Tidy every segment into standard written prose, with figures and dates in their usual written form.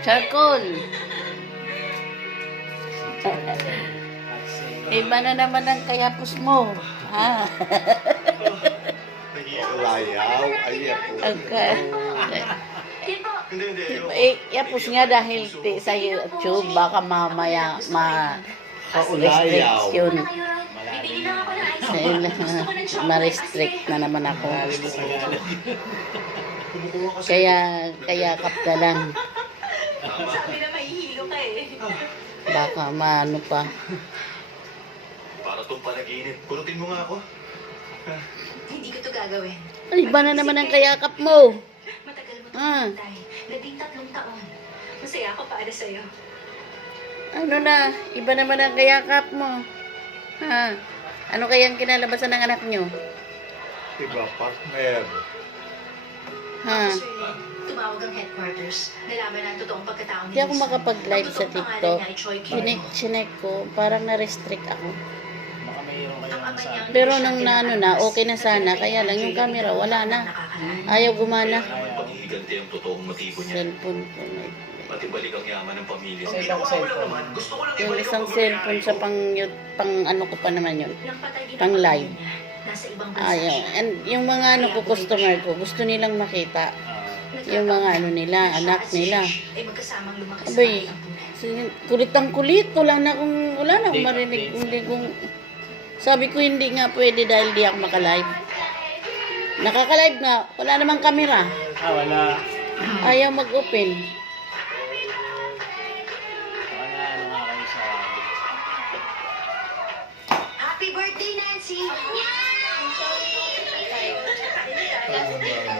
Charcoal. Iba na naman ang kayapos mo. Ha? Layaw, ayan po. Okay. Yapos nga dahil sa YouTube, baka mamaya ma-restriction. Ma-restrict na naman ako. Kaya kap na lang. Sabi na mahihilo ka eh. Baka maano pa. Para itong panaginip. Kunutin mo nga ako. Hindi ko to gagawin. Ay, iba na naman ang kayakap mo. Matagal mo Ah. itong hintay. 13 taon. Masaya ako para sa'yo. Ano na, iba naman ang kayakap mo. Ha? Ano kayang kinalabasan ng anak nyo? Diba, partner? Ha? Actually, tumawag ang headquarters. Nalaman na ang totoong pagkatao ni Hindi ako Lisa. makapag-live Ang sa totoong pangalan TikTok. niya ay Choi Kim. Chinek ko, parang na-restrict ako. Baka mayroon Ang kayong ama nasa... niya ang Pero negosyante nang ng naano na, armas. okay na sana. Kaya lang yung camera, wala na. Ayaw gumana. Paghihiganti ang totoong motibo niya. Cellphone ko. At ibalik ang yaman ng pamilya. Sa ibang cellphone. Yung isang cellphone sa pang ano ko pa naman yun. Nang patay din Pang ang live. pamilya niya, nasa ibang bansa Ayaw. siya. And yung mga ano ko, customer ko, gusto nilang makita. Yung mga ano nila, anak nila. Ay magkasamang lumaki sa Abay, kanilang buhay. kulit ang kulit. Wala na akong marinig. Hindi kong... Sabi ko hindi nga pwede dahil di ako makalive. Nakaka-live nga. Wala namang camera. Wala. Ayaw mag-open. Baka na ano nga kayo sa... Happy birthday, Nancy!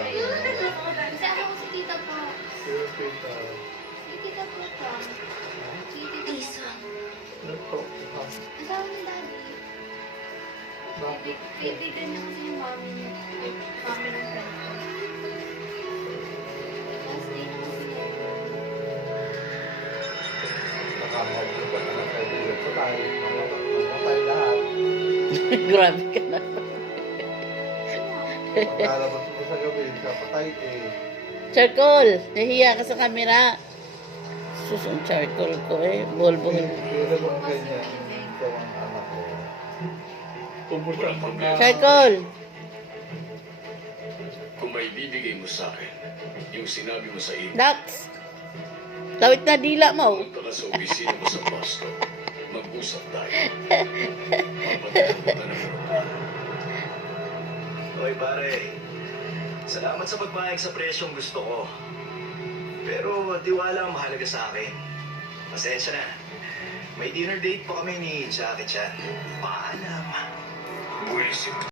Kasama ko si tita po. Si tita po to. Si tita Lisa. Kasama ni daddy. Kaibigan na kasi yung mami niya. Mami ng friend ko. Last day na kasi niya. Grabe ka na. Pagkalabas mo sa gabi, kapatay eh. Charcoal, nahiya ka sa camera. Sus, ang charcoal ko eh. Bolbohin. Pero kung ganyan, ikaw ang anak ko. Pumunta mga... Charcoal. Kung may bibigay mo sa akin, yung sinabi mo sa iyo, Dax. Lawit na dila mo. pumunta ka sa opisina mo sa Boston. Mag-usap tayo. Papadala ko na ng Hoy pare, salamat sa pagpahayag sa presyong gusto ko. Pero tiwala ang mahalaga sa akin. Pasensya na. May dinner date pa kami ni Jackie Chan. Paalam. buwisit.